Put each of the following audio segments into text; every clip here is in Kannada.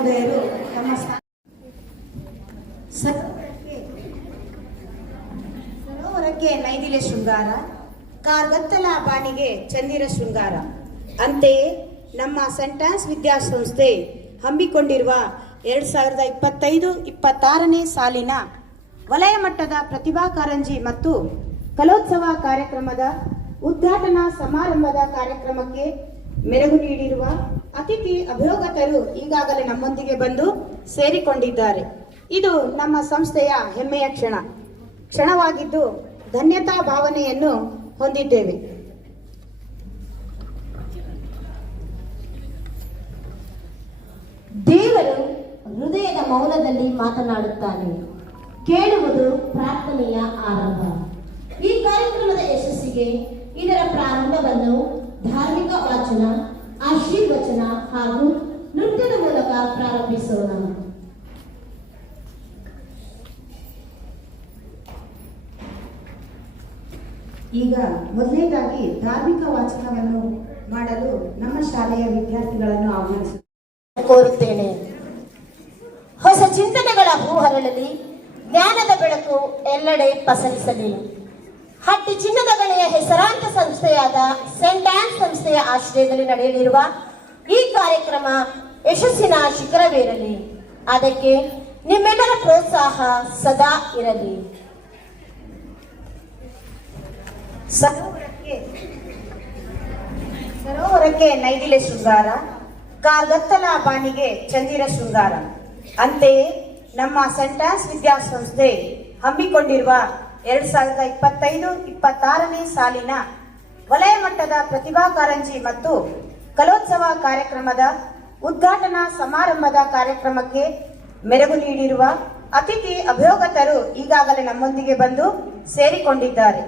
ಮಹೋದಯರು ತಮ್ಮ ಸರೋವರಕ್ಕೆ ನೈದಿಲೆ ಶೃಂಗಾರ, ಕಾರ್ಗತ್ತಲ ಬಾನಿಗೆ ಚಂದಿರ ಶೃಂಗಾರ. ಅಂತೆಯೇ ನಮ್ಮ ಸೆಂಟಾನ್ಸ್ ವಿದ್ಯಾಸಂಸ್ಥೆ ಹಮ್ಮಿಕೊಂಡಿರುವ 2025-26ನೇ ಸಾಲಿನ ವಲಯ ಮಟ್ಟದ ಪ್ರತಿಭಾ ಕಾರಂಜಿ ಮತ್ತು ಕಲೋತ್ಸವ ಕಾರ್ಯಕ್ರಮದ ಉದ್ಘಾಟನಾ ಸಮಾರಂಭದ ಕಾರ್ಯಕ್ರಮಕ್ಕೆ ಮೆರುಗು ನೀಡಿರುವ ಅತಿಥಿ ಅಭ್ಯೋಗತರು ಈಗಾಗಲೇ ನಮ್ಮೊಂದಿಗೆ ಬಂದು ಸೇರಿಕೊಂಡಿದ್ದಾರೆ. ಇದು ನಮ್ಮ ಸಂಸ್ಥೆಯ ಹೆಮ್ಮೆಯ ಕ್ಷಣವಾಗಿದ್ದು ಧನ್ಯತಾ ಭಾವನೆಯನ್ನು ಹೊಂದಿದ್ದೇವೆ. ದೇವರು ಹೃದಯದ ಮೌನದಲ್ಲಿ ಮಾತನಾಡುತ್ತಾನೆ. ಕೇಳುವುದು ಪ್ರಾರ್ಥನೆಯ ಆರಂಭ. ಈ ಕಾರ್ಯಕ್ರಮದ ಯಶಸ್ಸಿಗೆ ಇದರ ಪ್ರಾರಂಭವನ್ನು ಧಾರ್ಮಿಕ ವಾಚನ, ಆಶೀರ್ವಚನ ಹಾಗೂ ನೃತ್ಯದ ಮೂಲಕ ಪ್ರಾರಂಭಿಸೋಣ. ಈಗ ಮೊದಲನೇದಾಗಿ ಧಾರ್ಮಿಕ ವಾಚನವನ್ನು ಮಾಡಲು ನಮ್ಮ ಶಾಲೆಯ ವಿದ್ಯಾರ್ಥಿಗಳನ್ನು ಕೋರುತ್ತೇನೆ. ಹೊಸ ಚಿಂತನೆಗಳ ಹೂ ಹರಳಲಿ, ಜ್ಞಾನದ ಬೆಳಕು ಎಲ್ಲೆಡೆ ಪಸರಿಸಲಿ. ಹಟ್ಟಿ ಚಿನ್ನದ ಗಣಿಯ ಹೆಸರಾಂತ ಸಂಸ್ಥೆಯಾದ ಸೆಂಟ್ ಆನ್ಸ್ ಸಂಸ್ಥೆಯ ಆಶ್ರಯದಲ್ಲಿ ನಡೆಯಲಿರುವ ಈ ಕಾರ್ಯಕ್ರಮ ಯಶಸ್ಸಿನ ಶಿಖರವೇರಲಿ. ಅದಕ್ಕೆ ನಿಮ್ಮೆಲ್ಲರ ಪ್ರೋತ್ಸಾಹ ಸದಾ ಇರಲಿ. ಸರೋವರಕ್ಕೆ ನೈದಿಲೆ ಶೃಂಗಾರ, ಕಾರ್ಗತ್ತಲ ಬಾನಿಗೆ ಚಂದಿರ ಶೃಂಗಾರ. ಅಂತೆಯೇ ನಮ್ಮ ಸೆಂಟಾನ್ಸ್ ವಿದ್ಯಾಸಂಸ್ಥೆ ಹಮ್ಮಿಕೊಂಡಿರುವ 2025-26ನೇ ಸಾಲಿನ ವಲಯ ಮಟ್ಟದ ಪ್ರತಿಭಾ ಕಾರಂಜಿ ಮತ್ತು ಕಲೋತ್ಸವ ಕಾರ್ಯಕ್ರಮದ ಉದ್ಘಾಟನಾ ಸಮಾರಂಭದ ಕಾರ್ಯಕ್ರಮಕ್ಕೆ ಮೆರುಗು ನೀಡಿರುವ ಅತಿಥಿ ಅಭ್ಯೋಗತರು ಈಗಾಗಲೇ ನಮ್ಮೊಂದಿಗೆ ಬಂದು ಸೇರಿಕೊಂಡಿದ್ದಾರೆ.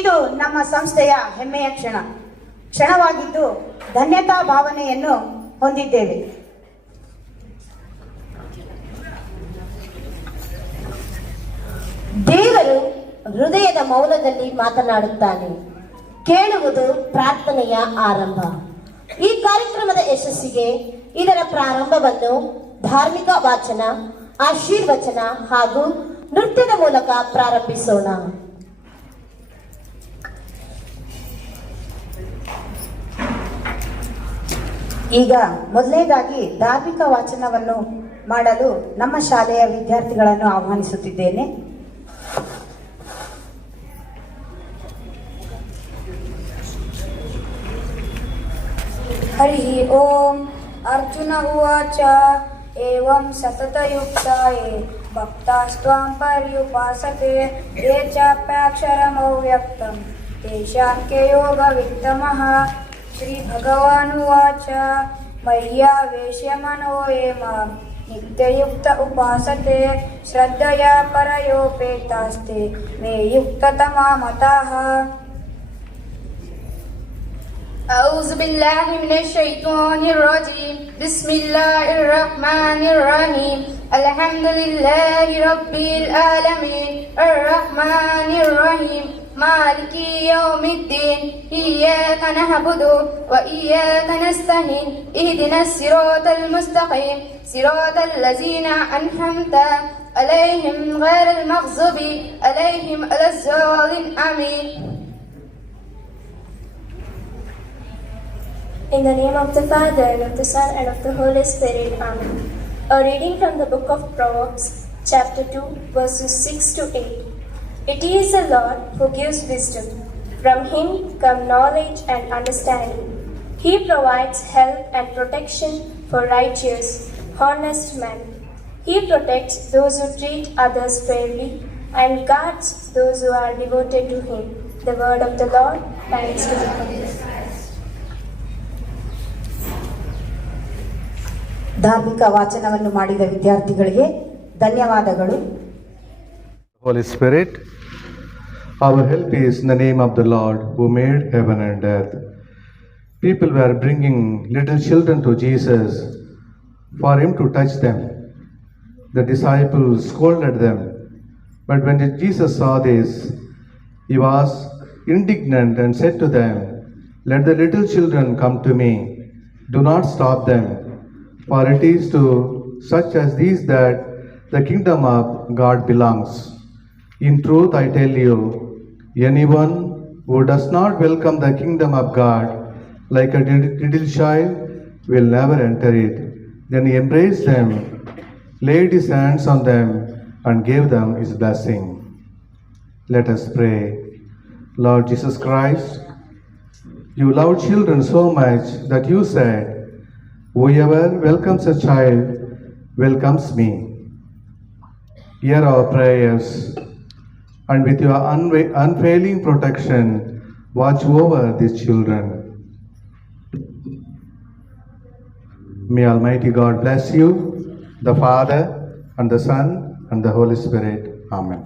ಇದು ನಮ್ಮ ಸಂಸ್ಥೆಯ ಹೆಮ್ಮೆಯ ಕ್ಷಣವಾಗಿದ್ದು ಧನ್ಯತಾ ಭಾವನೆಯನ್ನು ಹೊಂದಿದ್ದೇವೆ. ದೇವರು ಹೃದಯದ ಮೌನದಲ್ಲಿ ಮಾತನಾಡುತ್ತಾನೆ. ಕೇಳುವುದು ಪ್ರಾರ್ಥನೆಯ ಆರಂಭ. ಈ ಕಾರ್ಯಕ್ರಮದ ಯಶಸ್ಸಿಗೆ ಇದರ ಪ್ರಾರಂಭವನ್ನು ಧಾರ್ಮಿಕ ವಾಚನ, ಆಶೀರ್ವಚನ ಹಾಗೂ ನೃತ್ಯದ ಮೂಲಕ ಪ್ರಾರಂಭಿಸೋಣ. ಈಗ ಮೊದಲನೇದಾಗಿ ಧಾರ್ಮಿಕ ವಾಚನವನ್ನು ಮಾಡಲು ನಮ್ಮ ಶಾಲೆಯ ವಿದ್ಯಾರ್ಥಿಗಳನ್ನು ಆಹ್ವಾನಿಸುತ್ತಿದ್ದೇನೆ. हरि ओम. अर्जुन उवाच एवं सततयुक्ताये भक्तास्त्वां पर्युपासते ये चाप्याक्षरमव्यक्तं तेषां के योगवित्तमः. श्रीभगवानुवाच मय्यावेश्य मनो ये मां नित्ययुक्त उपासते श्रद्धया परयोपेतास्ते मे युक्ततमा मताः. أعوذ بالله من الشيطان الرجيم. بسم الله الرحمن الرحيم. الحمد لله رب العالمين الرحمن الرحيم مالك يوم الدين. إياك نعبد وإياك نستعين. اهدنا الصراط المستقيم صراط الذين أنعمت عليهم غير المغضوب عليهم ولا الضالين. آمين. In the name of the Father, and of the Son, and of the Holy Spirit. Amen. A reading from the book of Proverbs, chapter 2, verses 6 to 8. It is the Lord who gives wisdom. From him come knowledge and understanding. He provides help and protection for righteous, honest men. He protects those who treat others fairly and guards those who are devoted to him. The word of the Lord. Thanks to God. ಧಾರ್ಮಿಕ ವಾಚನವನ್ನು ಮಾಡಿದ ವಿದ್ಯಾರ್ಥಿಗಳಿಗೆ ಧನ್ಯವಾದಗಳು. Holy Spirit, our help is in the name of the Lord who made heaven and earth. People were bringing little children to Jesus for him to touch them. The disciples scolded them, but when Jesus saw this, he was indignant and said to them, "Let the little children come to me, do not stop them. For it is to such as these that the kingdom of God belongs. In truth, I tell you, anyone who does not welcome the kingdom of God like a little child will never enter it. Then he embraced them, laid his hands on them, and gave them his blessing. Let us pray. Lord Jesus Christ, you loved children so much that you said, "Whoever welcomes a child welcomes me." Hear our prayers, and with your unfailing protection, watch over these children. May Almighty God bless you, the Father, and the Son, and the Holy Spirit. Amen.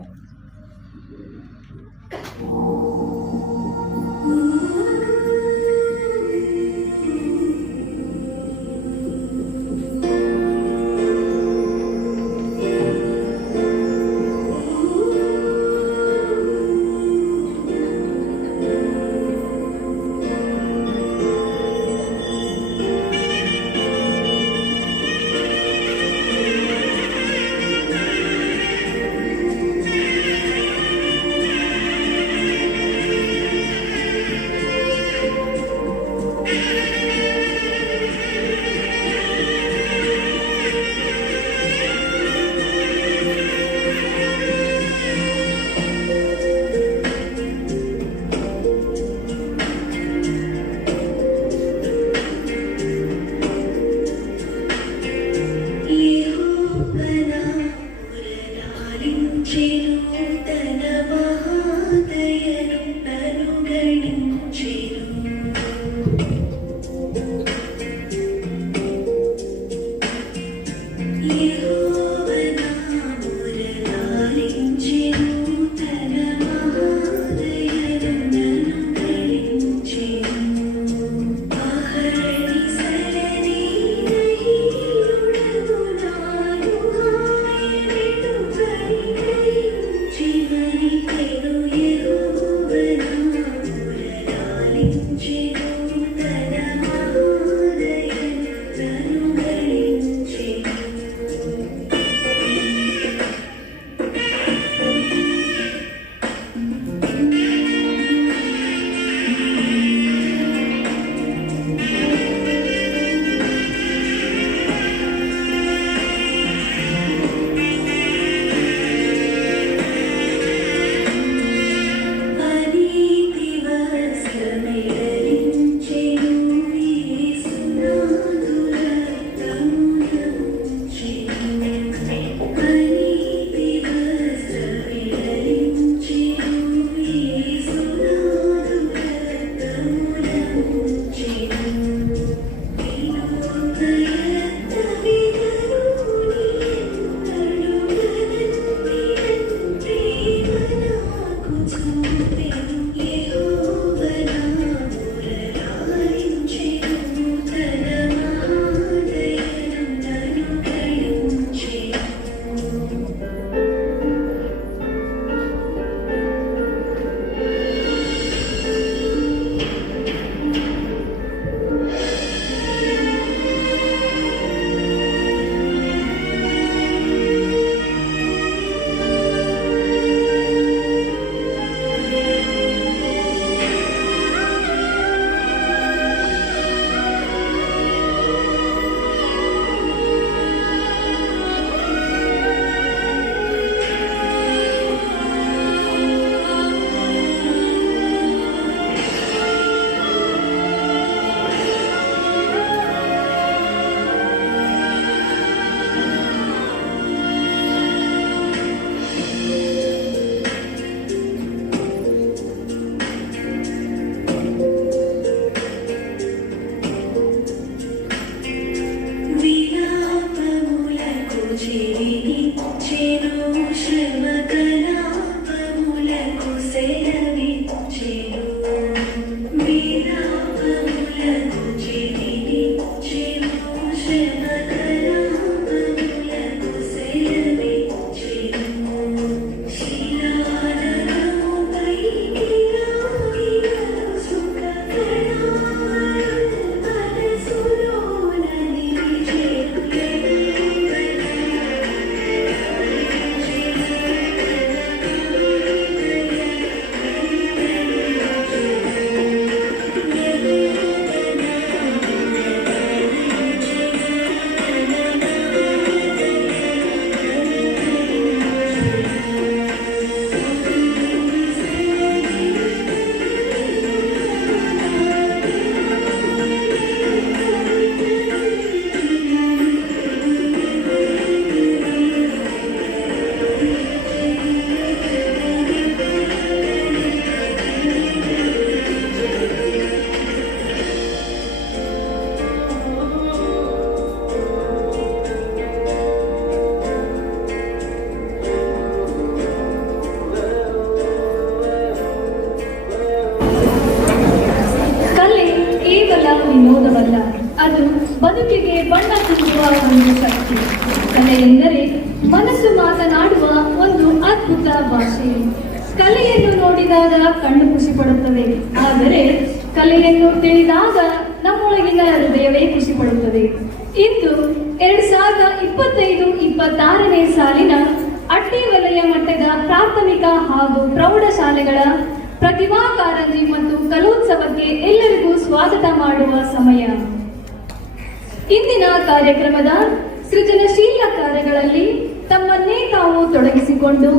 ಮಾತ್ರವಲ್ಲ, ಅದು ಬದುಕಿಗೆ ಬಣ್ಣ ತುಂಬುವ ಒಂದು ಶಕ್ತಿ. ಕಲೆ ಎಂದರೆ ಮನಸ್ಸು ಮಾತನಾಡುವ ಒಂದು ಅದ್ಭುತ ಭಾಷೆ. ಕಲೆಯನ್ನು ನೋಡಿದಾಗ ಕಣ್ಣು ಖುಷಿ ಪಡುತ್ತದೆ, ಆದರೆ ಕಲೆಯನ್ನು ತಿಳಿದಾಗ ನಮ್ಮೊಳಗಿನ ಹೃದಯವೇ ಖುಷಿ ಪಡುತ್ತದೆ. ಇಂದು 2025-26ನೇ ಸಾಲಿನ ಅಟ್ಟಿ ವಲಯ ಮಟ್ಟದ ಪ್ರಾಥಮಿಕ ಹಾಗೂ ಪ್ರೌಢಶಾಲೆಗಳ ಪ್ರತಿಭಾ ಕಾರಂಜಿ ಮತ್ತು ಕಲೋತ್ಸವಕ್ಕೆ ಎಲ್ಲರಿಗೂ ಸ್ವಾಗತ ಮಾಡುವ ಸಮಯ. ಇಂದಿನ ಕಾರ್ಯಕ್ರಮದ ಸೃಜನಶೀಲ ಕಾರ್ಯಗಳಲ್ಲಿ ತಮ್ಮನ್ನೇ ತಾವು ತೊಡಗಿಸಿಕೊಂಡು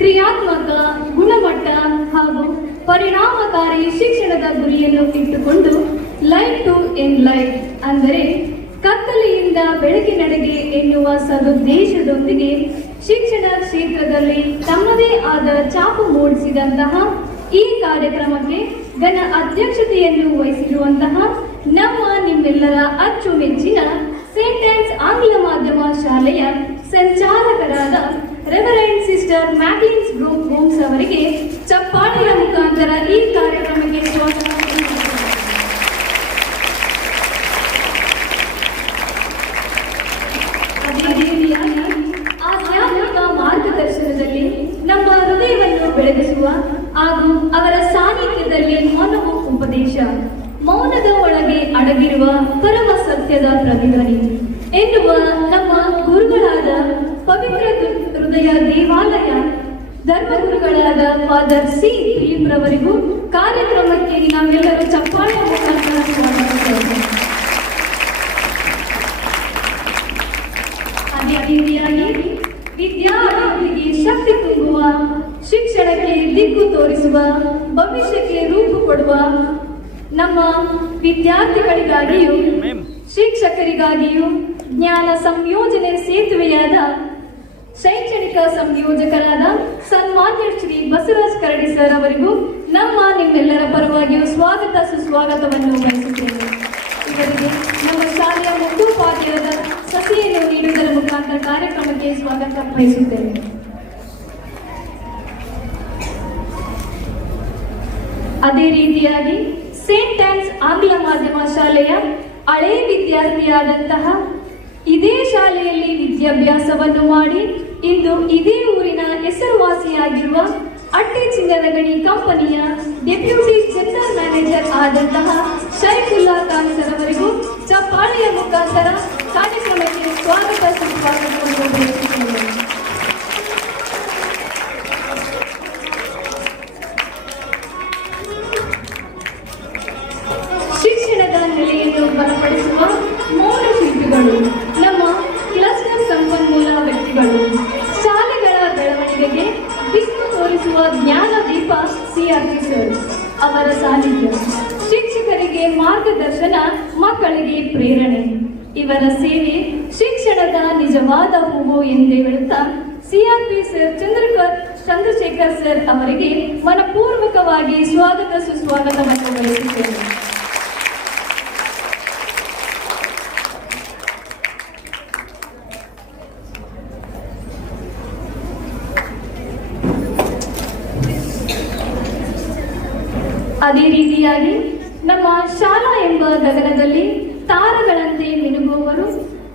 ಕ್ರಿಯಾತ್ಮಕ, ಗುಣಮಟ್ಟ ಹಾಗೂ ಪರಿಣಾಮಕಾರಿ ಶಿಕ್ಷಣದ ಗುರಿಯನ್ನು ಇಟ್ಟುಕೊಂಡು ಲೈಫ್ ಟು ಎನ್ಲೈಟ್ ಅಂದರೆ ಕತ್ತಲೆಯಿಂದ ಬೆಳಕಿನೆಡೆಗೆ ಎನ್ನುವ ಸದುದ್ದೇಶದೊಂದಿಗೆ ಶಿಕ್ಷಣ ಕ್ಷೇತ್ರದಲ್ಲಿ ತಮ್ಮದೇ ಆದ ಛಾಪು ಮೂಡಿಸಿದಂತಹ ಈ ಕಾರ್ಯಕ್ರಮಕ್ಕೆ ಘನ ಅಧ್ಯಕ್ಷತೆಯನ್ನು ವಹಿಸಿರುವಂತಹ ನಿಮ್ಮೆಲ್ಲರ ಅಚ್ಚುಮೆಚ್ಚಿನ ಸೇಂಟ್ ಆನ್ಸ್ ಆಂಗ್ಲ ಮಾಧ್ಯಮ ಶಾಲೆಯ ಸಂಚಾಲಕರಾದ ರೆವರೆಂಡ್ ಸಿಸ್ಟರ್ ಮ್ಯಾಕ್ಲಿನ್ಸ್ ಗ್ರೂಪ್ ಹೋಮ್ಸ್ ಅವರಿಗೆ ಚಪ್ಪಾಳೆಯ ಮುಖಾಂತರ ಈ ಕಾರ್ಯಕ್ರಮಕ್ಕೆ ಸ್ವಾಗತ. ಆಧ್ಯಾತ್ಮಿಕ ಮಾರ್ಗದರ್ಶನದಲ್ಲಿ ನಮ್ಮ ಹೃದಯವನ್ನು ಬೆಳಗಿಸುವ ಹಾಗೂ ಅವರ ಸಾನ್ನಿಧ್ಯದಲ್ಲಿ ಮನವು ಉಪದೇಶ, ಮೌನದ ಒಳಗೆ ಅಡಗಿರುವ ಪರಮ ಸತ್ಯದ ಪ್ರತಿಧ್ವನಿ ಎನ್ನುವ ನಮ್ಮ ಗುರುಗಳಾದ ಪವಿತ್ರ ಹೃದಯ ದೇವಾಲಯ ಧರ್ಮಗುರುಗಳಾದ ಫಾದರ್ ಸಿ ಫಿಲಿಪ್ರವರಿಗೂ ಕಾರ್ಯಕ್ರಮಕ್ಕೆ ನಾವೆಲ್ಲರೂ ಚಪ್ಪಾಳೆ ಮುಖಾಂತರ ಸ್ವಾಗತಿಸುತ್ತೇವೆ. ಅದೇ ರೀತಿಯಾಗಿ ವಿದ್ಯಾರ್ಥಿಗಳಿಗೆ ಶಕ್ತಿ ತುಂಬುವ, ಶಿಕ್ಷಣಕ್ಕೆ ದಿಕ್ಕು ತೋರಿಸುವ, ಭವಿಷ್ಯಕ್ಕೆ ರೂಪು ಕೊಡುವ ನಮ್ಮ ವಿದ್ಯಾರ್ಥಿಗಳಿಗಾಗಿಯೂ ಶಿಕ್ಷಕರಿಗಾಗಿಯೂ ಜ್ಞಾನ ಸಂಯೋಜನೆ ಸೇತುವೆಯಾದ ಶೈಕ್ಷಣಿಕ ಸಂಯೋಜಕರಾದ ಸನ್ಮಾನ್ಯ ಶ್ರೀ ಬಸವರಾಜ್ ಕರಡಿ ಸರ್ ಅವರಿಗೂ ನಿಮ್ಮೆಲ್ಲರ ಪರವಾಗಿಯೂ ಸ್ವಾಗತ ಸುಸ್ವಾಗತವನ್ನು ಬಯಸುತ್ತೇವೆ. ಇವರಿಗೆ ನಮ್ಮ ಶಾಲೆಯ ಮುಖ್ಯೋಪಾಧ್ಯಾಯರ ಸಸಿಯನ್ನು ನೀಡುವುದರ ಮುಖಾಂತರ ಕಾರ್ಯಕ್ರಮಕ್ಕೆ ಸ್ವಾಗತ ಬಯಸುತ್ತೇವೆ. ಅದೇ ರೀತಿಯಾಗಿ ಸೇಂಟ್ ಆನ್ಸ್ ಆಂಗ್ಲ ಮಾಧ್ಯಮ ಶಾಲೆಯ ಹಳೆಯ ವಿದ್ಯಾರ್ಥಿಯಾದಂತಹ, ಇದೇ ಶಾಲೆಯಲ್ಲಿ ವಿದ್ಯಾಭ್ಯಾಸವನ್ನು ಮಾಡಿ ಇಂದು ಇದೇ ಊರಿನ ಹೆಸರುವಾಸಿಯಾಗಿರುವ ಅಟ್ಟಿ ಚಿನ್ನದ ಗಣಿ ಕಂಪನಿಯ ಡೆಪ್ಯೂಟಿ ಜನರಲ್ ಮ್ಯಾನೇಜರ್ ಆದಂತಹ ಶೈಫುಲ್ಲಾ ಖಾನ್ ಸರ್ ಅವರಿಗೂ ಚಪ್ಪಾಳೆಯ ಮುಖಾಂತರ ಕಾರ್ಯಕ್ರಮಕ್ಕೆ ಸ್ವಾಗತ ಸುಸ್ವಾಗತವನ್ನು ಬಯಸುತ್ತೇವೆ. ಶಿಕ್ಷಣದ ನೆಲೆಯನ್ನು ಬಲಪಡಿಸುವ ಮೌನ ಶಿಲ್ಪಿಗಳು, ನಮ್ಮ ಕ್ಲಸ್ಟರ್ ಸಂಪನ್ಮೂಲ ವ್ಯಕ್ತಿಗಳು, ಶಾಲೆಗಳ ಬೆಳವಣಿಗೆಗೆ ದಿಕ್ಕು ತೋರಿಸುವ ಜ್ಞಾನ ದೀಪ CRP ಸರ್ ಅವರ ಸಾನ್ನಿಧ್ಯ, ಶಿಕ್ಷಕರಿಗೆ ಮಾರ್ಗದರ್ಶನ, ಮಕ್ಕಳಿಗೆ ಪ್ರೇರಣೆ, ಇವರ ಸೇವೆ ಶಿಕ್ಷಣದ ನಿಜವಾದ ಹೂವು ಎಂದೇ ಹೇಳುತ್ತಾ CRP ಸರ್ ಚಂದ್ರಶೇಖರ್ ಸರ್ ಅವರಿಗೆ ಮನಪೂರ್ವಕವಾಗಿ ಸ್ವಾಗತ ಸುಸ್ವಾಗತವನ್ನು ಬಯಸುತ್ತೇವೆ. ಅದೇ ರೀತಿಯಾಗಿ ನಮ್ಮ ಶಾಲಾ ಎಂಬ ಗಗನದಲ್ಲಿ ತಾರಗಳಂತೆ ಮಿನುಗುವವರು,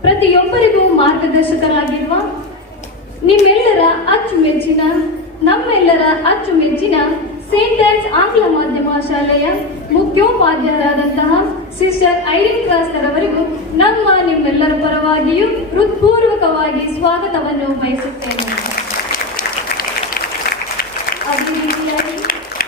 ಪ್ರತಿಯೊಬ್ಬರಿಗೂ ಮಾರ್ಗದರ್ಶಕರಾಗಿರುವ ನಮ್ಮೆಲ್ಲರ ಅಚ್ಚುಮೆಚ್ಚಿನ ಸೇಂಟ್ ಆನ್ಸ್ ಆಂಗ್ಲ ಮಾಧ್ಯಮ ಶಾಲೆಯ ಮುಖ್ಯೋಪಾಧ್ಯಾಯರಾದಂತಹ ಸಿಸ್ಟರ್ ಐರಿನ್ ಕ್ರಾಸ್ ಅವರಿಗೂ ನಿಮ್ಮೆಲ್ಲರ ಪರವಾಗಿಯೂ ಹೃತ್ಪೂರ್ವಕವಾಗಿ ಸ್ವಾಗತವನ್ನು ಬಯಸುತ್ತೇನೆ. ಅದೇ ರೀತಿಯಾಗಿ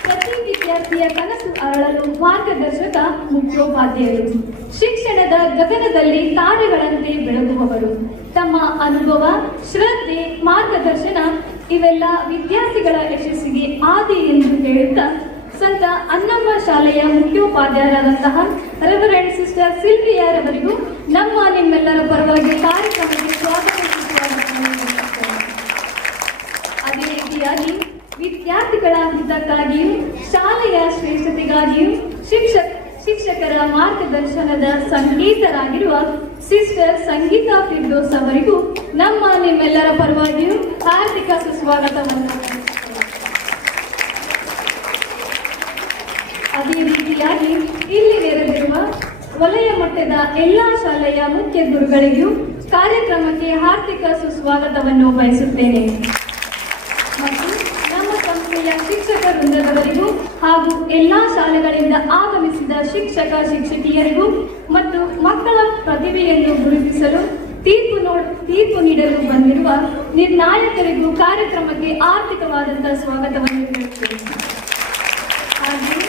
ಪ್ರತಿ ವಿದ್ಯಾರ್ಥಿಯ ಕನಸು ಅರಳಲು ಮಾರ್ಗದರ್ಶಕ ಮುಖ್ಯೋಪಾಧ್ಯಾಯರು, ಶಿಕ್ಷಣದ ಗಗನದಲ್ಲಿ ತಾರೆಗಳಂತೆ ಬೆಳಗುವವರು, ತಮ್ಮ ಅನುಭವ, ಶ್ರದ್ಧೆ, ಮಾರ್ಗದರ್ಶನ ಇವೆಲ್ಲ ವಿದ್ಯಾರ್ಥಿಗಳ ಯಶಸ್ಸಿಗೆ ಆದಿ ಎಂದು ಹೇಳುತ್ತಾ ಸಂತ ಅನ್ನಮ್ಮ ಶಾಲೆಯ ಮುಖ್ಯೋಪಾಧ್ಯಾಯರಾದಂತಹ ರೆವರೆಂಡ್ ಸಿಸ್ಟರ್ ಸಿಲ್ವಿಯಾರವರಿಗೂ ನಿಮ್ಮೆಲ್ಲರ ಪರವಾಗಿ ಕಾರ್ಯಕ್ರಮಕ್ಕೆ ಸ್ವಾಗತ. ಅದೇ ರೀತಿಯಾಗಿ ವಿದ್ಯಾರ್ಥಿಗಳ ಹಿತಕ್ಕಾಗಿಯೂ ಶಾಲೆಯ ಶ್ರೇಷ್ಠತೆಗಾಗಿಯೂ ಶಿಕ್ಷಕರ ಮಾರ್ಗದರ್ಶನದ ಸಂಗೀತರಾಗಿರುವ ಸಿಸ್ಟರ್ ಸಂಗೀತಾ ಫಿರ್ದೋಸ್ ಅವರಿಗೂ ನಿಮ್ಮೆಲ್ಲರ ಪರವಾಗಿಯೂ ಹಾರ್ದಿಕ ಸುಸ್ವಾಗತವನ್ನು. ಅದೇ ರೀತಿಯಾಗಿ ಇಲ್ಲಿ ನೆರೆದಿರುವ ವಲಯ ಮಟ್ಟದ ಎಲ್ಲಾ ಶಾಲೆಯ ಮುಖ್ಯ ಗುರುಗಳಿಗೂ ಕಾರ್ಯಕ್ರಮಕ್ಕೆ ಹಾರ್ದಿಕ ಸುಸ್ವಾಗತವನ್ನು ಬಯಸುತ್ತೇನೆ ಮತ್ತು ನಮ್ಮ ಸಂಸ್ಥೆಯ ಶಿಕ್ಷಕ ವೃಂದದವರಿಗೂ ಹಾಗೂ ಎಲ್ಲಾ ಶಾಲೆಗಳಿಂದ ಆಗಮಿಸಿದ ಶಿಕ್ಷಕ ಶಿಕ್ಷಕಿಯರಿಗೂ ಮತ್ತು ಮಕ್ಕಳ ಪ್ರತಿಭೆಯನ್ನು ಗುರುತಿಸಲು ತೀರ್ಪು ನೀಡಲು ಬಂದಿರುವ ನಿರ್ಣಾಯಕರಿಗೂ ಕಾರ್ಯಕ್ರಮಕ್ಕೆ ಆರ್ಥಿಕವಾದಂತಹ ಸ್ವಾಗತವನ್ನು ನೀಡುತ್ತೇನೆ. ಹಾಗೆಯೇ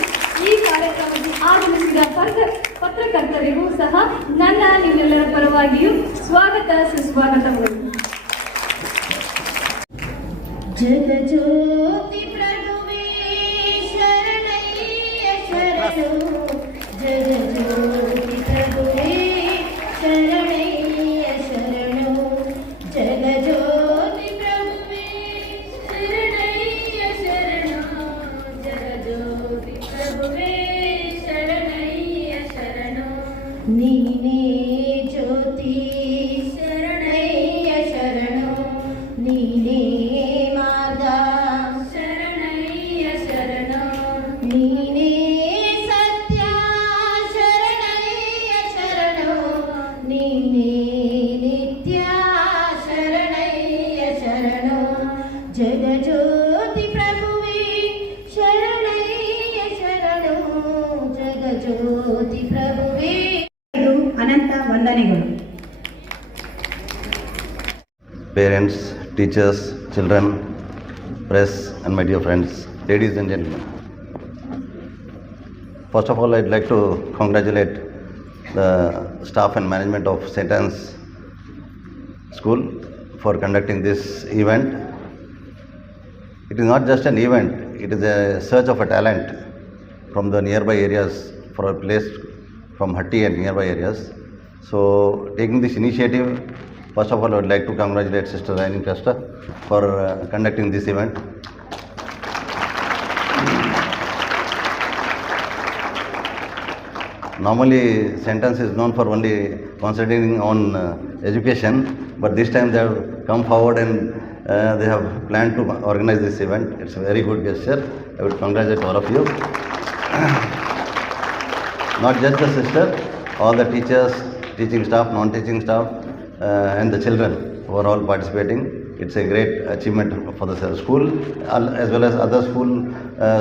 ಈ ಕಾರ್ಯಕ್ರಮಕ್ಕೆ ಆಗಮಿಸಿದ ಪತ್ರಕರ್ತರಿಗೂ ಸಹ ನನ್ನ ನಿಮ್ಮೆಲ್ಲರ ಪರವಾಗಿಯೂ ಸ್ವಾಗತ ಸುಸ್ವಾಗತಗಳು. ಜಗಜ್ಯೋತಿ ಪ್ರಭುವೇ ಶರಣಯ್ಯ ಶರಣು, ಜಗಜ್ಯೋತಿ ಪ್ರಭುವೇ ಶರಣಯ್ಯ ಶರಣು, ಜಗಜ್ಯೋತಿ ಪ್ರಭುವೇ ಶರಣಯ್ಯ ಶರಣು, ಜಗಜ್ಯೋತಿ ಪ್ರಭುವೇ ಶರಣಯ್ಯ ಶರಣು, ನೀನೇ ಜ್ಯೋತಿ ಶರಣಯ್ಯ ಶರಣು, ನೀನೇ ಮಾರ್ಗ ಶರಣಯ್ಯ ಶರಣು, ನೀನೇ ಸತ್ಯ ಶರಣಯ್ಯ ಶರಣು, ನೀನೇ ನಿತ್ಯ ಶರಣಯ್ಯ ಶರಣು, ಜಗಜ್ಯೋತಿ ಪ್ರಭುವೇ ಶರಣಯ್ಯ ಶರಣು, ಜಗಜ್ಯೋತಿ ಪ್ರಭುವೇ. ಅನಂತ ವಂದನೆಗಳು. Parents, teachers, children, press, and my dear friends, ladies and gentlemen. First of all, I'd like to congratulate the staff and management of St. Anne's School for conducting this event. It is not just an event, it is a search of a talent from the nearby areas for a place from Hatti and nearby areas. So, taking this initiative, first of all, I would like to congratulate Sister Rainin Costa for conducting this event. Normally, St. Anne's is known for only concentrating on education, but this time they have come forward and they have planned to organize this event. It's a very good gesture. I would congratulate all of you. Not just the sister, all the teachers, teaching staff, non-teaching staff, and the children who are all participating. It's a great achievement for the school as well as other school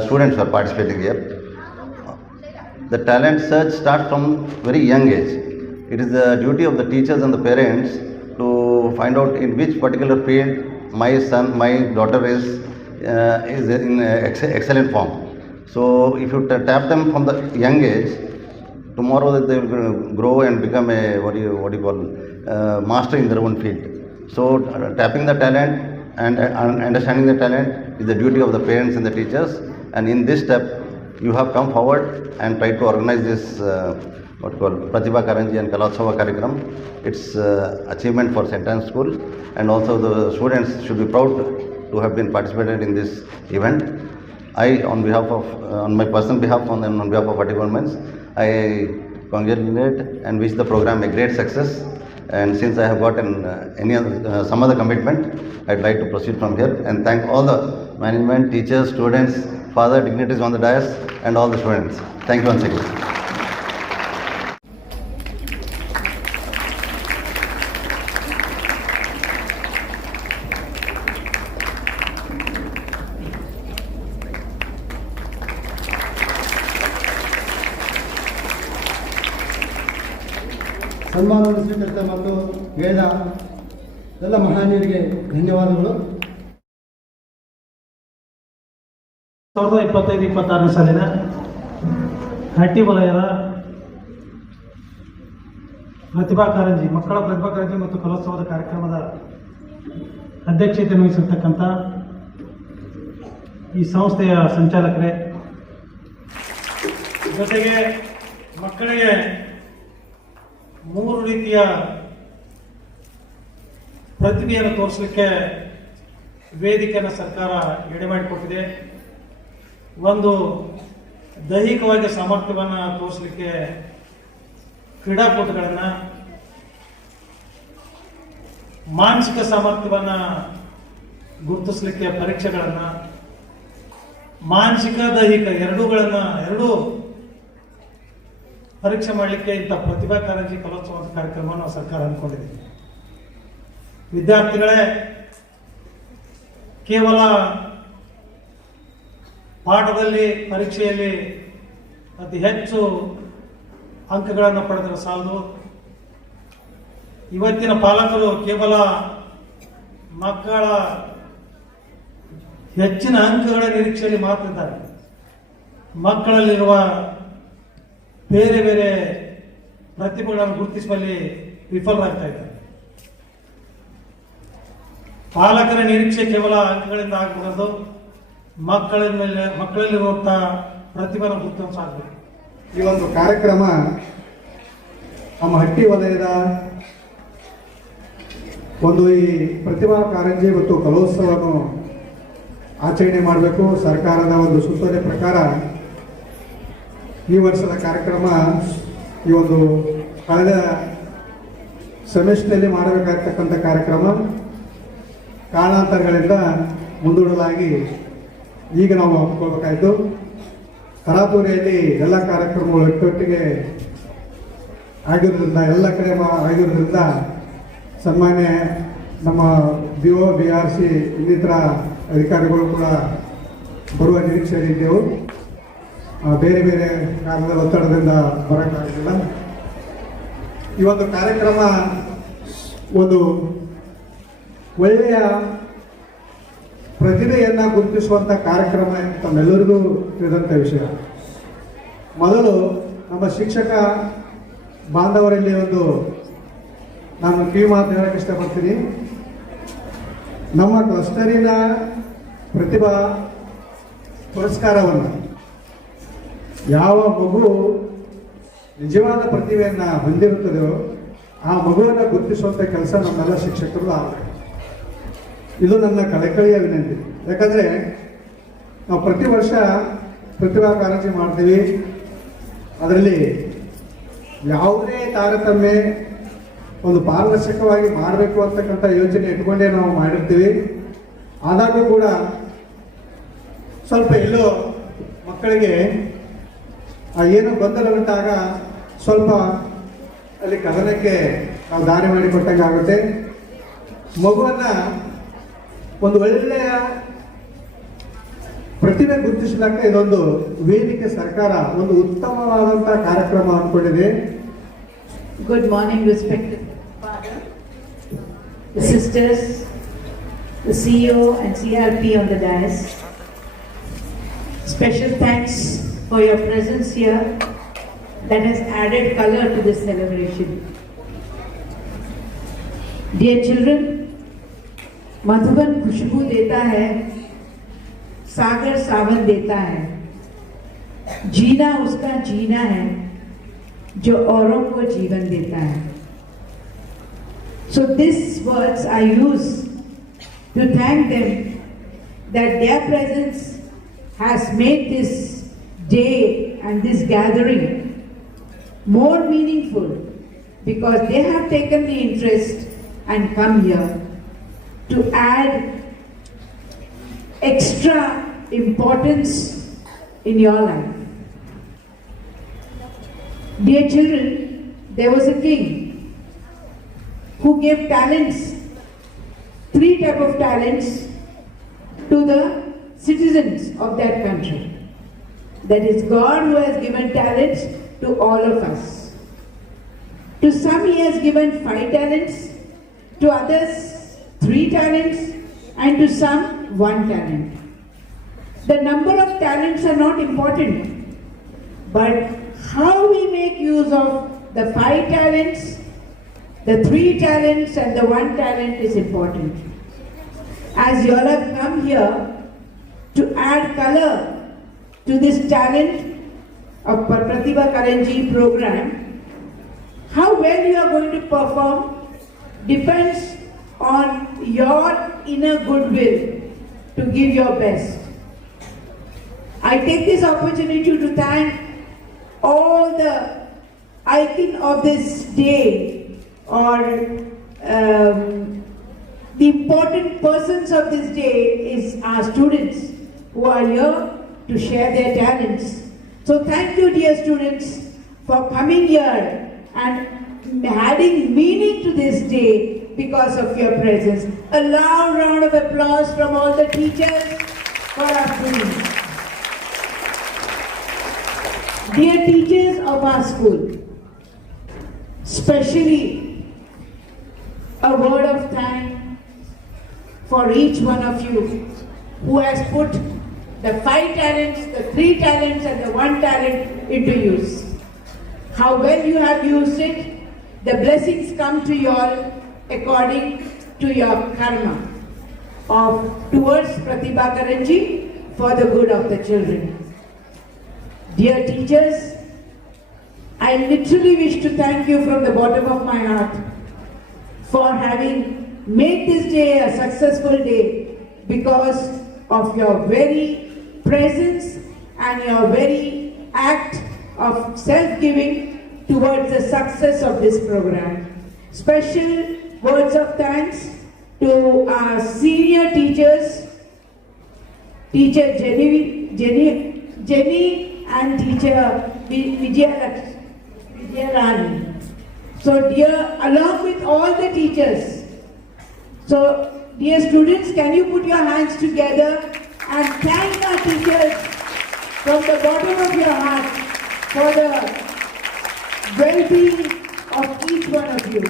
students who are participating here. The talent search starts from very young age. It is the duty of the teachers and the parents to find out in which particular field my son, my daughter is in excellent form. So if you tap them from the young age, tomorrow they will grow and become a what do you call master in their own field. So tapping the talent and understanding the talent is the duty of the parents and the teachers. And in this step, you have come forward and tried to organize this what you call Pratibha Karanji and Kalotsava Karikram. It's achievement for St. Anne's School, and also the students should be proud to have been participated in this event. I, on my personal behalf, on behalf of Hatti Governments, I congratulate and wish the program a great success. And since I have got some other commitment, I'd like to proceed from here and thank all the management, teachers, students, father dignitaries on the dais, and all the students. Thank you once again. ಸನ್ಮಾನವನ್ನು ಸ್ವೀಕರಿಸಿದ ಮತ್ತು ಹೇಳಿದ ಎಲ್ಲ ಮಹಾನೀಯರಿಗೆ ಧನ್ಯವಾದಗಳು. 2025-26 ಸಾಲಿನ ಹಟ್ಟಿ ವಲಯದ ಪ್ರತಿಭಾ ಕಾರಂಜಿ ಮಕ್ಕಳ ಪ್ರತಿಭಾ ಕಾರಂಜಿ ಮತ್ತು ಕಲೋತ್ಸವದ ಕಾರ್ಯಕ್ರಮದ ಅಧ್ಯಕ್ಷತೆಯನ್ನು ವಹಿಸಿರ್ತಕ್ಕಂಥ ಈ ಸಂಸ್ಥೆಯ ಸಂಚಾಲಕರೇ, ಜೊತೆಗೆ ಮಕ್ಕಳಿಗೆ 3 ರೀತಿಯ ಪ್ರತಿಭೆಯನ್ನು ತೋರಿಸಲಿಕ್ಕೆ ವೇದಿಕೆಯನ್ನು ಸರ್ಕಾರ ಎಡೆ ಮಾಡಿಕೊಟ್ಟಿದೆ. ಒಂದು ದೈಹಿಕವಾಗಿ ಸಾಮರ್ಥ್ಯವನ್ನು ತೋರಿಸಲಿಕ್ಕೆ ಕ್ರೀಡಾಕೂಟಗಳನ್ನು, ಮಾನಸಿಕ ಸಾಮರ್ಥ್ಯವನ್ನು ಗುರುತಿಸಲಿಕ್ಕೆ ಪರೀಕ್ಷೆಗಳನ್ನು, ಮಾನಸಿಕ ದೈಹಿಕ ಎರಡೂ ಪರೀಕ್ಷೆ ಮಾಡಲಿಕ್ಕೆ ಇಂಥ ಪ್ರತಿಭಾ ಕಾರಂಜಿ ಕಲೋತ್ಸವ ಅಂತ ಕಾರ್ಯಕ್ರಮ ನಾವು ಸರ್ಕಾರ ಅಂದ್ಕೊಂಡಿದ್ದೀವಿ. ವಿದ್ಯಾರ್ಥಿಗಳೇ ಕೇವಲ ಪಾಠದಲ್ಲಿ ಪರೀಕ್ಷೆಯಲ್ಲಿ ಅತಿ ಹೆಚ್ಚು ಅಂಕಗಳನ್ನು ಪಡೆದರೆ ಸಾಲದು. ಇವತ್ತಿನ ಪಾಲಕರು ಕೇವಲ ಮಕ್ಕಳ ಹೆಚ್ಚಿನ ಅಂಕಗಳ ನಿರೀಕ್ಷೆಯಲ್ಲಿ ಮಾತ್ರ ಇದ್ದಾರೆ. ಮಕ್ಕಳಲ್ಲಿರುವ ಬೇರೆ ಬೇರೆ ಪ್ರತಿಭೆಗಳನ್ನು ಗುರುತಿಸುವಲ್ಲಿ ವಿಫಲರಾಗ್ತಾ ಇದ್ದಾರೆ. ಪಾಲಕರ ನಿರೀಕ್ಷೆ ಕೇವಲ ಅಂಕಗಳಿಂದ ಆಗಬಾರದು, ಮಕ್ಕಳಲ್ಲಿರುವಂತಹ ಪ್ರತಿಭೆನ ಗುರುತಿಸಬೇಕು. ಈ ಒಂದು ಕಾರ್ಯಕ್ರಮ ನಮ್ಮ ಹಟ್ಟಿ ವಲಯದ ಒಂದು ಈ ಪ್ರತಿಭಾ ಕಾರಂಜಿ ಮತ್ತು ಕಲೋತ್ಸವವನ್ನು ಆಚರಣೆ ಮಾಡಬೇಕು. ಸರ್ಕಾರದ ಒಂದು ಸೂಚನೆ ಪ್ರಕಾರ ಈ ವರ್ಷದ ಕಾರ್ಯಕ್ರಮ ಈ ಒಂದು ಕಳೆದ ಸೆಮಿಸ್ಟರ್ನಲ್ಲಿ ಮಾಡಬೇಕಾಗ್ತಕ್ಕಂಥ ಕಾರ್ಯಕ್ರಮ ಕಾರಣಾಂತರಗಳಿಂದ ಮುಂದೂಡಲಾಗಿ ಈಗ ನಾವು ಹಮ್ಮಿಕೊಳ್ಬೇಕಾಯಿತು. ತರಾತುರಿಯಲ್ಲಿ ಎಲ್ಲ ಕಾರ್ಯಕ್ರಮಗಳು ಒಟ್ಟೊಟ್ಟಿಗೆ ಆಗಿರೋದ್ರಿಂದ ಎಲ್ಲ ಕಡೆ ಆಗಿರೋದ್ರಿಂದ ಸನ್ಮಾನ್ಯ ನಮ್ಮ BO BRC ಇನ್ನಿತರ ಅಧಿಕಾರಿಗಳು ಕೂಡ ಬರುವ ನಿರೀಕ್ಷೆಯಲ್ಲಿದ್ದೆವು. ಬೇರೆ ಬೇರೆ ಕಾರಣದ ಒತ್ತಡದಿಂದ ಬರೋಕ್ಕಾಗಲಿಲ್ಲ. ಈ ಒಂದು ಕಾರ್ಯಕ್ರಮ ಒಂದು ಒಳ್ಳೆಯ ಪ್ರತಿಭೆಯನ್ನು ಗುರುತಿಸುವಂಥ ಕಾರ್ಯಕ್ರಮ ಅಂತ ತಮ್ಮೆಲ್ಲರಿಗೂ ತಿಳಿದಂಥ ವಿಷಯ. ಮೊದಲು ನಮ್ಮ ಶಿಕ್ಷಕ ಬಾಂಧವರಲ್ಲಿ ಒಂದು ನಾನು ಮಾತು ಹೇಳಕ್ಕೆ ಇಷ್ಟಪಡ್ತೀನಿ. ನಮ್ಮ ಕ್ಲಸ್ಟರಿನ ಪ್ರತಿಭಾ ಪುರಸ್ಕಾರವನ್ನು ಯಾವ ಮಗು ನಿಜವಾದ ಪ್ರತಿಭೆಯನ್ನು ಹೊಂದಿರುತ್ತದೆಯೋ ಆ ಮಗುವನ್ನು ಗುರುತಿಸುವಂಥ ಕೆಲಸ ನಮ್ಮೆಲ್ಲ ಶಿಕ್ಷಕರು ಆಗಬೇಕು. ಇದು ನನ್ನ ಕಳಕಳಿಯ ವಿನಂತಿ. ಯಾಕಂದರೆ ನಾವು ಪ್ರತಿ ವರ್ಷ ಪ್ರತಿಭಾ ಕಾರಂಜಿ ಮಾಡ್ತೀವಿ. ಅದರಲ್ಲಿ ಯಾವುದೇ ತಾರತಮ್ಯ ಒಂದು ಪಾರದರ್ಶಕವಾಗಿ ಮಾಡಬೇಕು ಅಂತಕ್ಕಂಥ ಯೋಚನೆ ಇಟ್ಕೊಂಡೇ ನಾವು ಮಾಡಿರ್ತೀವಿ. ಆದಾಗೂ ಕೂಡ ಸ್ವಲ್ಪ ಎಲ್ಲೋ ಮಕ್ಕಳಿಗೆ ಏನೋ ಗೊಂದಲ ಉಂಟಾಗ ಸ್ವಲ್ಪ ಅಲ್ಲಿ ಕದನಕ್ಕೆ ನಾವು ದಾರಿ ಮಾಡಿಕೊಟ್ಟಂಗೆ ಆಗುತ್ತೆ. ಮಗುವನ್ನು ಒಂದು ಒಳ್ಳೆಯ ಪ್ರತಿಭೆ ಗುರುತಿಸಲಿಕ್ಕೆ ಇದೊಂದು ವೇದಿಕೆ ಸರ್ಕಾರ ಒಂದು ಉತ್ತಮವಾದಂಥ ಕಾರ್ಯಕ್ರಮ ಅಂದ್ಕೊಂಡಿದೆ. Good morning, respected father, the sisters, the CEO and CRP on the dais. Special thanks for your presence here that has added color to this celebration. Dear children, Madhuban खुशबू देता है, सागर सावन देता है, जीना उसका जीना है जो औरों को जीवन देता है. So these words I use to thank them that their presence has made this day and this gathering more meaningful, because they have taken the interest and come here to add extra importance in your life. Dear children, there was a king who gave talents, 3 types of talents to the citizens of that country. That is God who has given talents to all of us. To some he has given 5 talents, to others 3 talents, and to some 1 talent. The number of talents are not important, but how we make use of the 5 talents, the 3 talents and the 1 talent is important. As you all have come here to add color to this talent of Pratibha Karanji program, how well you are going to perform depends on your inner goodwill to give your best. I take this opportunity to thank all the icon of this day, or the important persons of this day is our students who are here to share their talents. So thank you, dear students, for coming here and adding meaning to this day because of your presence. A loud round of applause from all the teachers for our students. Dear teachers of our school, especially a word of thanks for each one of you who has put the 5 talents, the 3 talents and the 1 talent into use. How well you have used it, the blessings come to you all according to your karma towards Pratibha Karanji for the good of the children. Dear teachers, I literally wish to thank you from the bottom of my heart for having made this day a successful day because of your very presence and your very act of self-giving towards the success of this program. Special words of thanks to our senior teachers, Teacher Jenny and Teacher Vijayarani. So dear, along with all the teachers, so dear students, can you put your hands together and thank our teachers from the bottom of your heart for the well-being of each one of you.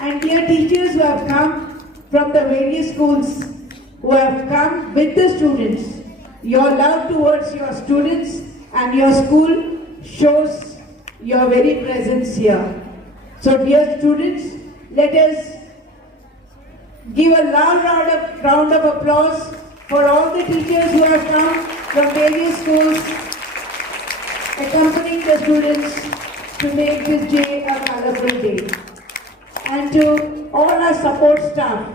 And dear teachers who have come from the various schools, who have come with the students, your love towards your students and your school shows your very presence here. So dear students, let us give a loud round of applause for all the teachers who have come from various schools, accompanying the students to make this day a colorful day. And to all our support staff,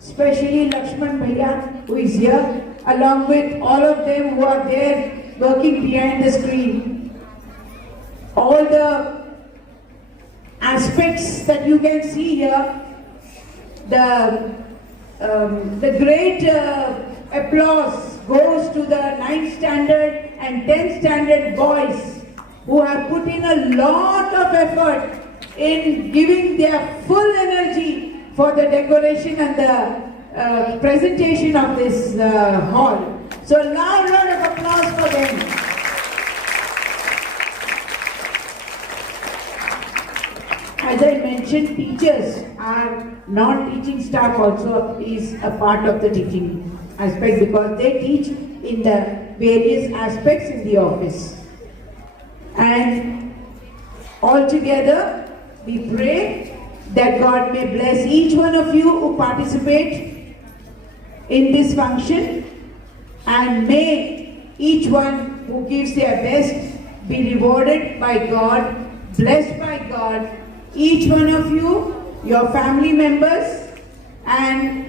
especially Lakshman Bhaiya who is here, along with all of them who are there working behind the screen. All the aspects that you can see here, the great applause goes to the 9th standard and 10th standard boys who have put in a lot of effort in giving their full energy for the decoration and the presentation of this hall. So loud round of applause for them. As I mentioned, teachers are non-teaching staff also is a part of the teaching aspect because they teach in the various aspects in the office. And altogether, we pray that God may bless each one of you who participate in this function, and may each one who gives their best be rewarded by God, blessed by God. Each one of you, your family members, and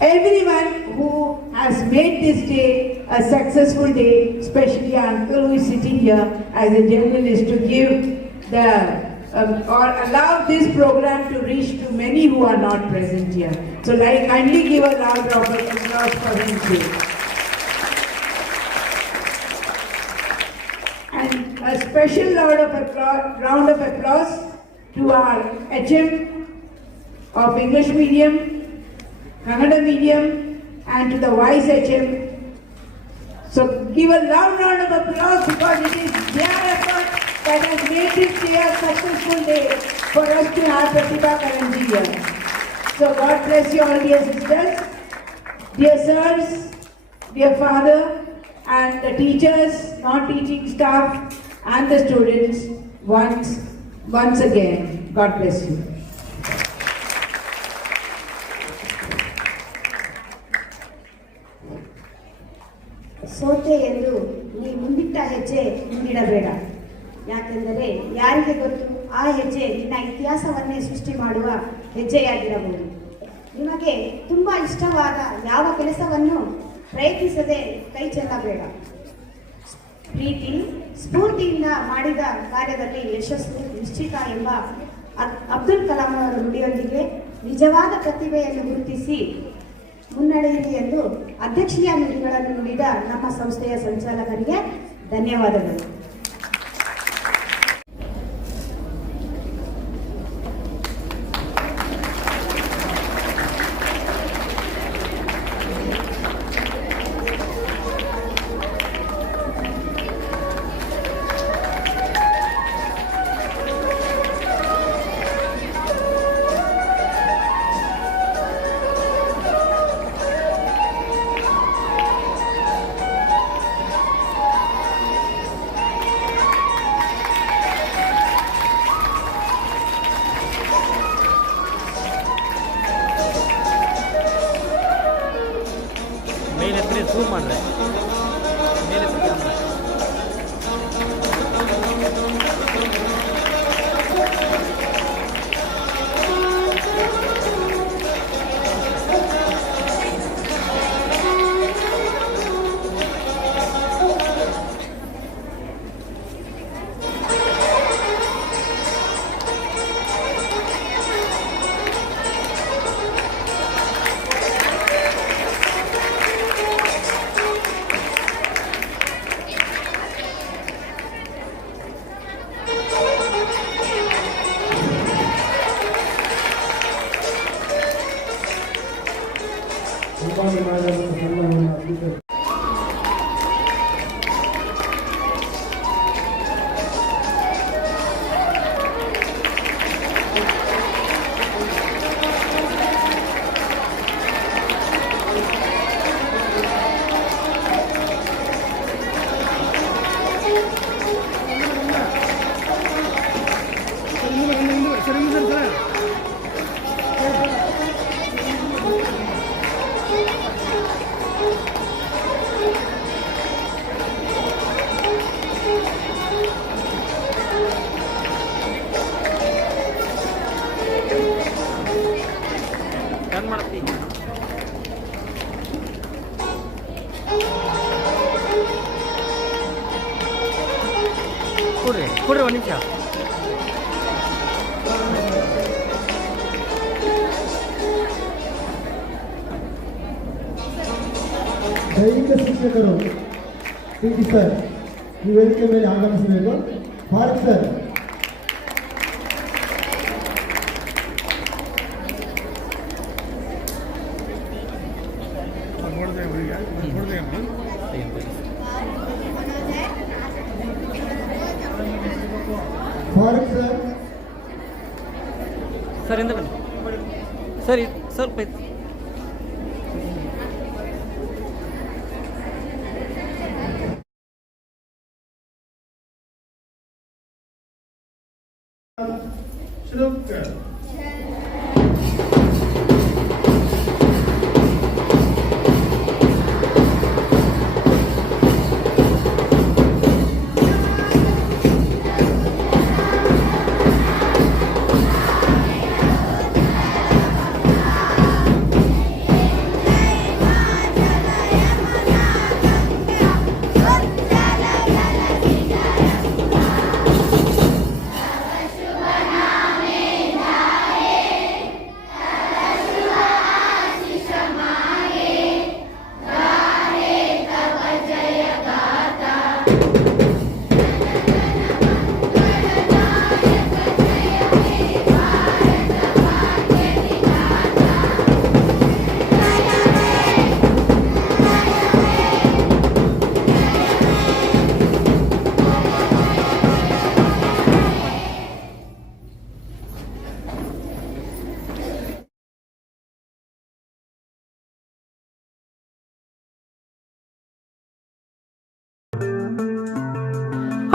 everyone who has made this day a successful day, especially our uncle who is sitting here as a journalist to give the or allow this program to reach to many who are not present here. So kindly give a loud round of applause for him too. And a special round of applause to our HM of English medium, Kannada medium, and to the Vice HM. So give a loud round of applause because it is their effort that has made this day a successful day for us to have Pratibha Karanji here. So God bless you all, dear sisters, dear sirs, dear father, and the teachers, non-teaching staff, and the students once again. God bless you. ಸೋತೆ ಎಂದು ನೀ ಮುಂದಿಟ್ಟ ಹೆಜ್ಜೆ ಮುಂದಿಡಬೇಡ. ಯಾಕೆಂದರೆ ಯಾರಿಗೆ ಗೊತ್ತು, ಆ ಹೆಜ್ಜೆ ನಿನ್ನ ಇತಿಹಾಸವನ್ನೇ ಸೃಷ್ಟಿ ಮಾಡುವ ಹೆಜ್ಜೆಯಾಗಿರಬಹುದು. ನಿಮಗೆ ತುಂಬ ಇಷ್ಟವಾದ ಯಾವ ಕೆಲಸವನ್ನು ಪ್ರಯತ್ನಿಸದೆ ಕೈ ಚೆಲ್ಲಬೇಡ. ಪ್ರೀತಿ ಸ್ಫೂರ್ತಿಯಿಂದ ಮಾಡಿದ ಕಾರ್ಯದಲ್ಲಿ ಯಶಸ್ಸು ನಿಶ್ಚಿತ ಎಂಬ ಅಬ್ದುಲ್ ಕಲಾಂ ಅವರ ನುಡಿಯೊಂದಿಗೆ ನಿಜವಾದ ಪ್ರತಿಭೆಯನ್ನು ಗುರುತಿಸಿ ಮುನ್ನಡೆಯಿರಿ ಎಂದು ಅಧ್ಯಕ್ಷೀಯ ನುಡಿಗಳನ್ನು ನುಡಿದ ನಮ್ಮ ಸಂಸ್ಥೆಯ ಸಂಚಾಲಕರಿಗೆ ಧನ್ಯವಾದಗಳು. ಝೂಮ್ ಮಾಡಿದೆ ಮೇಲೆ ಏನು ಮಾಡ್ತಿ ಕೊಡ್ರಿ ಒಂದು ನಿಮಿಷ ದೈಹಿಕ ಶಿಕ್ಷಕರು ಟಿ ಸರ್ ಈ ವೇದಿಕೆ ಮೇಲೆ ಆಗಮಿಸಬೇಕು. Farooq sir Farooq sir sir ಎಂದ ಬನ್ನಿ ಸರ್ ಸ್ವಲ್ಪ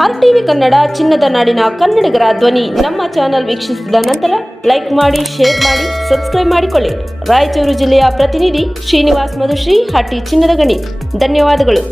RTV ಕನ್ನಡ ಚಿನ್ನದ ನಾಡಿನ ಕನ್ನಡಿಗರ ಧ್ವನಿ ನಮ್ಮ ಚಾನೆಲ್ ವೀಕ್ಷಿಸಿದ ನಂತರ ಲೈಕ್ ಮಾಡಿ, ಶೇರ್ ಮಾಡಿ, ಸಬ್ಸ್ಕ್ರೈಬ್ ಮಾಡಿಕೊಳ್ಳಿ. ರಾಯಚೂರು ಜಿಲ್ಲೆಯ ಪ್ರತಿನಿಧಿ ಶ್ರೀನಿವಾಸ್ ಮಧುಶ್ರೀ, ಹಟ್ಟಿ ಚಿನ್ನದ ಗಣಿ. ಧನ್ಯವಾದಗಳು.